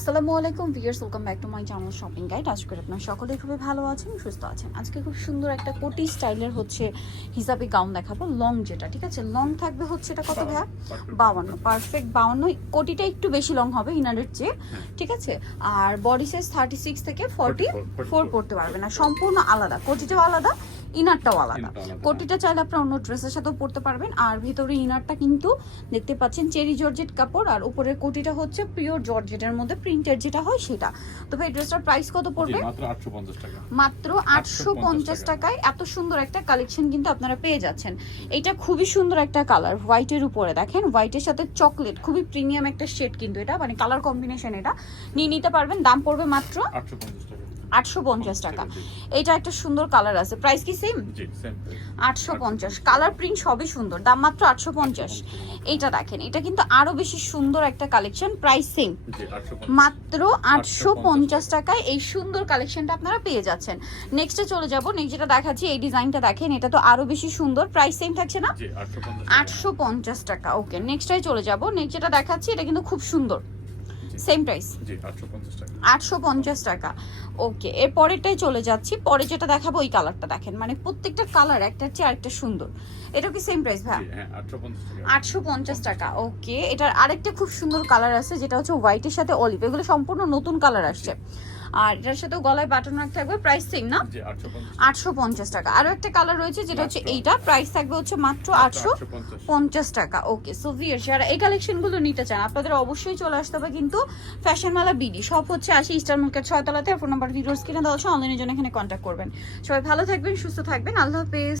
আসসালামু আলাইকুম viewers welcome back to my channel shopping guide. আজ করে আপনার সকলেই খুবই ভালো আছেন সুস্থ আছেন। আজকে খুব সুন্দর একটা কোটি স্টাইলের হচ্ছে হিসাবে গাউন দেখাবো লং যেটা ঠিক আছে? লং থাকবে হচ্ছে এটা কত ভাইয়া? বাউান্ন। পারফেক্ট বাউান্ন। কোটিটা একটু বেশি লং হবে ইনারের চেয়ে ঠিক আছে? আর বডি সাইজ থার্টি সিক্স থেকে ফর্টি ফোর পড়তে পারবে না সম্পূর্ণ আলাদা কোটিটাও আলাদা ইনারটাও আলাদা। কোটিটা চাইলে আপনার অন্য ড্রেসের সাথেও পরতে পারবেন। আর ভিতরে ইনারটা কিন্তু দেখতে পাচ্ছেন চেরি জর্জেট কাপড় আর উপরের কোটিটা হচ্ছে পিওর জর্জেটের মধ্যে প্রিন্টের যেটা হয় সেটা। তো ভাই ড্রেসটার প্রাইস কত পড়বে? মাত্র 850 টাকা। মাত্র আটশো পঞ্চাশ টাকায়। এত সুন্দর একটা কালেকশন কিন্তু আপনারা পেয়ে যাচ্ছেন। এটা খুবই সুন্দর একটা কালার হোয়াইটের উপরে। দেখেন হোয়াইটের সাথে চকলেট খুবই প্রিমিয়াম একটা শেড কিন্তু এটা। মানে কালার কম্বিনেশন এটা। নিয়ে নিতে পারবেন দাম পড়বে মাত্র 850 টাকা। আটশো পঞ্চাশ টাকা। এটা একটা সুন্দর কালার আছে। প্রাইস কি সেম আটশো পঞ্চাশ। কালার প্রিন্ট সবই সুন্দর দাম মাত্র আটশো পঞ্চাশ। এইটা দেখেন এটা কিন্তু আরও বেশি সুন্দর একটা কালেকশন প্রাইস সেম জি 850 মাত্র আটশো পঞ্চাশ টাকায় এই সুন্দর কালেকশনটা আপনারা পেয়ে যাচ্ছেন। নেক্সটে চলে যাব নেক্সট যেটা দেখাচ্ছি এই ডিজাইনটা দেখেন এটা তো আরও বেশি সুন্দর। প্রাইস সেম থাকছে না? জি 850 আটশো পঞ্চাশ টাকা ওকে নেক্সটটাই চলে যাব নেক্সট যেটা দেখাচ্ছি এটা কিন্তু খুব সুন্দর। সেম প্রাইস জি 850 টাকা। আটশো পঞ্চাশ টাকা। ওকে এর পরেরটাই চলে যাচ্ছি। পরে যেটা দেখাবো ওই কালারটা দেখেন। মানে প্রত্যেকটা কালার একটা চেয়ে আরেকটা সুন্দর। এটা কি সেম প্রাইস ভাই হ্যাঁ 850 টাকা। আটশো পঞ্চাশ টাকা। ওকে এটার আরেকটা খুব সুন্দর কালার আছে যেটা হচ্ছে হোয়াইটের সাথে অলিভ এগুলো সম্পূর্ণ নতুন কালার আসছে। আর এটার সাথে গলায় বাটন রাখ থাকবে প্রাইস সেম না? আটশো পঞ্চাশ টাকা। আরও একটা কালার রয়েছে যেটা হচ্ছে এইটা প্রাইস থাকবে হচ্ছে মাত্র আটশো পঞ্চাশ টাকা। ওকে সো ভিয়ার যারা এই কালেকশনগুলো নিতে চান আপনাদের অবশ্যই চলে আসতে হবে কিন্তু ফ্যাশন মালা বিডি সব হচ্ছে আসি ইস্টার মার্কেট ছয়তলাতে। ফোন নাম্বার ভিডিওস কিনে দেওয়া অনলাইনের জন্য এখানে কন্ট্যাক্ট করবেন। সবাই ভালো থাকবেন সুস্থ থাকবেন। আল্লাহ হাফেজ।